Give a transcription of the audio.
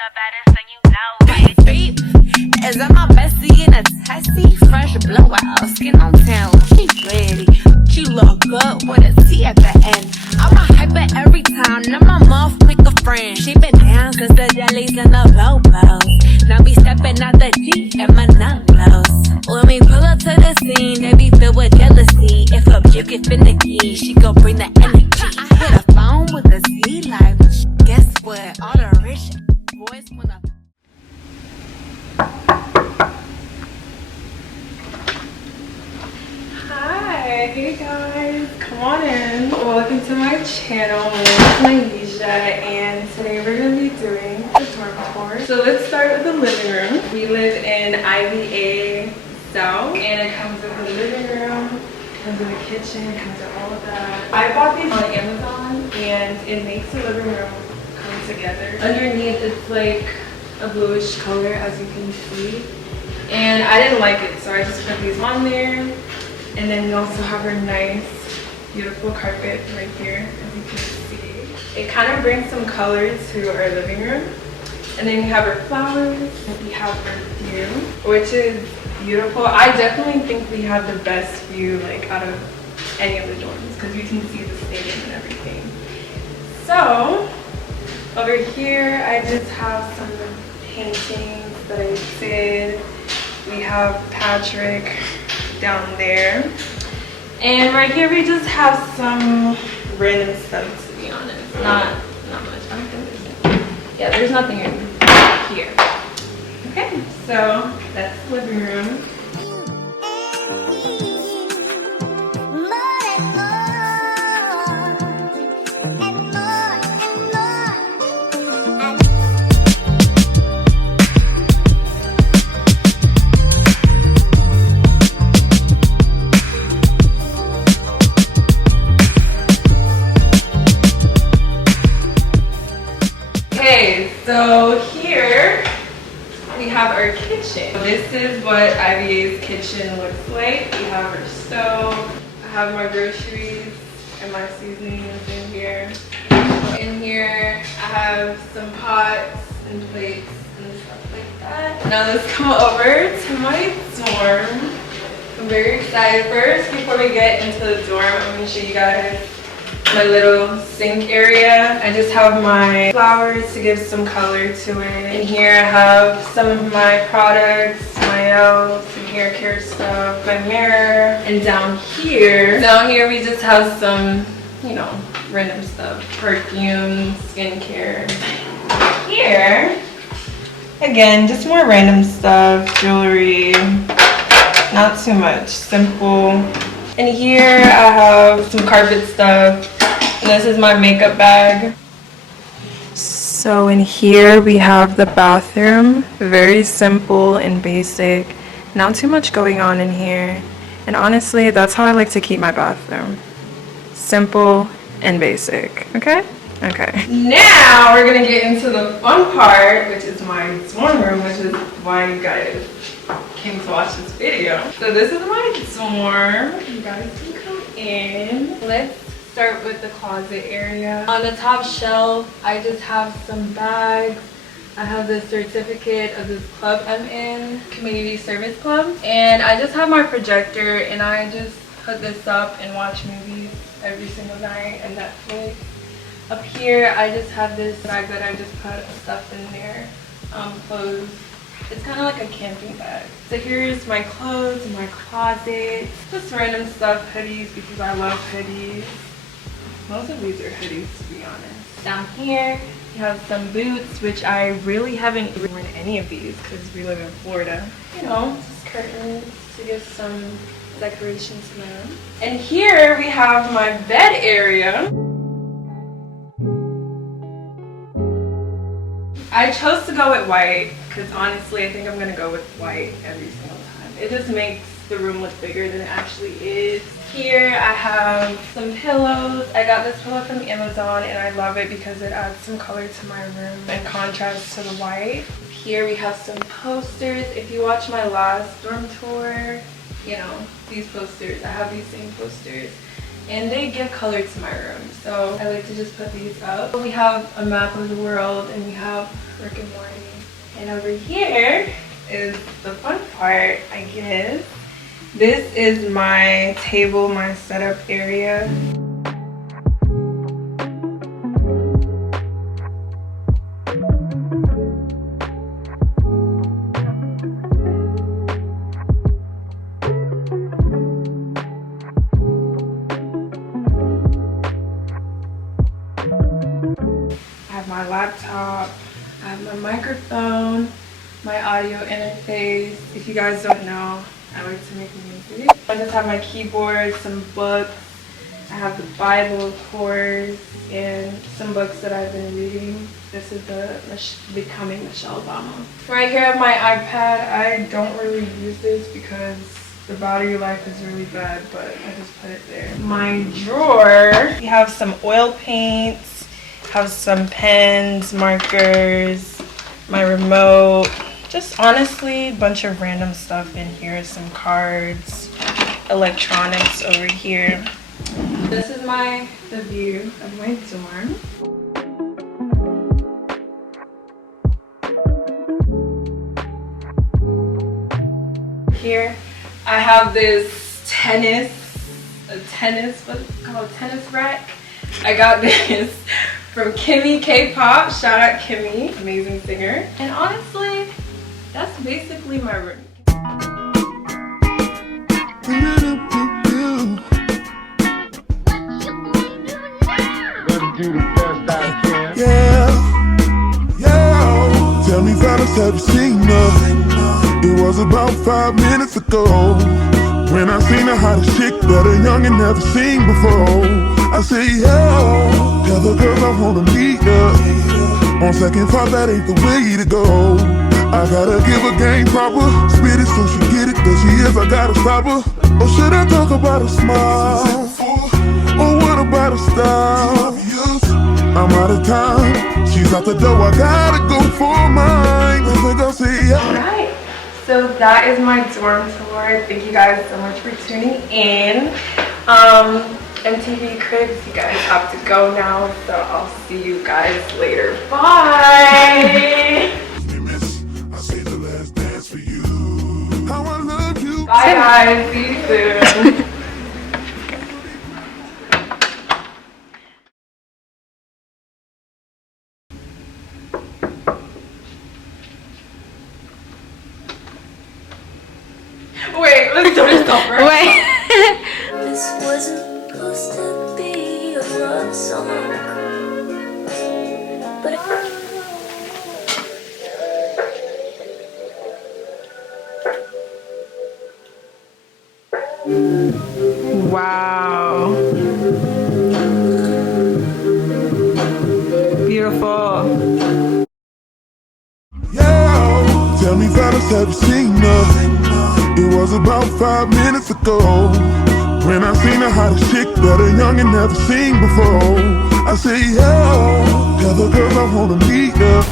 the baddest and you know it. Is that my bestie in a taxi? Fresh blowout, skin on town, she ready. She look good with a T at the end. I'm a hyper every time, now my mouth pick a friend. She been down since the jellies and the bobos. Now we stepping out the G and my nullos. When we pull up to the scene, they be filled with jealousy. If a bitch get finicky, she gon' bring the energy. Hit a phone with a Z life. Guess what? All the rich boys wanna. Hi, hey guys, come on in. Welcome to my channel. My name is Nyeejah, and today we're going to be doing a dorm tour. So let's start with the living room. We live in IVA South, and it comes with the living room, comes with the kitchen, comes with all of that. I bought these on Amazon, and it makes the living room come together. Underneath, it's like a bluish color, as you can see. And I didn't like it, so I just put these on there. And then we also have our nice, beautiful carpet right here, as you can see. It kind of brings some color to our living room. And then we have our flowers, and we have our view, which is beautiful. I definitely think we have the best view, like, out of any of the dorms, because you can see the stadium and everything. So, over here, I just have some paintings that I did. We have Patrick down there, and right here we just have some random stuff, to be honest. Not much. I don't think there's nothing in here. Okay, so that's the living room. So here we have our kitchen. This is what IVA's kitchen looks like. We have our stove. I have my groceries and my seasonings in here. In here I have some pots and plates and stuff like that. Now let's come over to my dorm. I'm very excited. First, before we get into the dorm, I'm going to show you guys my little sink area. I just have my flowers to give some color to it. In here I have some of my products, my some Haircare stuff, my mirror. And down here we just have some, you know, random stuff. Perfume, skincare. Here, again, just more random stuff, jewelry. Not too much, simple. And here I have some carpet stuff. And this is my makeup bag. So in here we have the bathroom. Very simple and basic. Not too much going on in here. And honestly, that's how I like to keep my bathroom. Simple and basic. Okay? Okay. Now we're gonna get into the fun part, which is my dorm room, which is why you guys came to watch this video. So this is my dorm. You guys can come in. Let's start with the closet area. On the top shelf, I just have some bags. I have the certificate of this club I'm in, community service club. And I just have my projector, and I just put this up and watch movies every single night and Netflix. Up here, I just have this bag that I just put stuff in there, clothes. It's kind of like a camping bag. So here's my clothes in my closet. Just random stuff, hoodies, because I love hoodies. Most of these are hoodies, to be honest. Down here, you have some boots, which I really haven't worn any of these because we live in Florida. You know, just curtains to give some decoration to my room. And here we have my bed area. I chose to go with white because honestly I think I'm gonna go with white every single time. It just makes the room look bigger than it actually is. Here I have some pillows. I got this pillow from Amazon and I love it because it adds some color to my room in contrast to the white. Here we have some posters. If you watch my last dorm tour, you know, these posters, I have these same posters. and they give color to my room, so I like to just put these up. We have a map of the world and we have Rick and Morty. And over here is the fun part, I guess. This is my table, my setup area. I have my laptop, I have my microphone, my audio interface. If you guys don't know, I like to make music. I just have my keyboard, some books. I have the Bible, of course, and some books that I've been reading. This is the Becoming Michelle Obama. Right here I have my iPad. I don't really use this because the battery life is really bad, but I just put it there. My drawer, we have some oil paints, have some pens, markers, my remote, just honestly a bunch of random stuff in here, some cards, electronics over here. This is the view of my dorm. Here I have this tennis rack. I got this from Kimmy K-pop. Shout out Kimmy, amazing singer. And honestly, that's basically my room. Yeah. Tell me, fellas, have you seen her? It was about 5 minutes ago when I seen a hottest chick that a youngin' never seen before. I say, yeah, tell the girls I wanna meet her. On second thought, that ain't the way to go. I gotta give her game proper, spit it so she get it. There she is, I gotta stop her. Or should I talk about her smile? Or what about her style? I'm out of time, she's out the door, I gotta go for mine. I think I'll say yeah. Alright, so that is my dorm tour. Thank you guys so much for tuning in. MTV Cribs, you guys have to go now, so I'll see you guys later. Bye! Bye guys, see you soon. Wait, let's do this over. Wait. This wasn't supposed to be a love song, but Wow. Beautiful. Yeah. Tell me, fellas, have you seen her? It was about 5 minutes ago when I seen a hottest chick that a youngin' never seen before. I say, yeah, tell the girls I wanna meet her.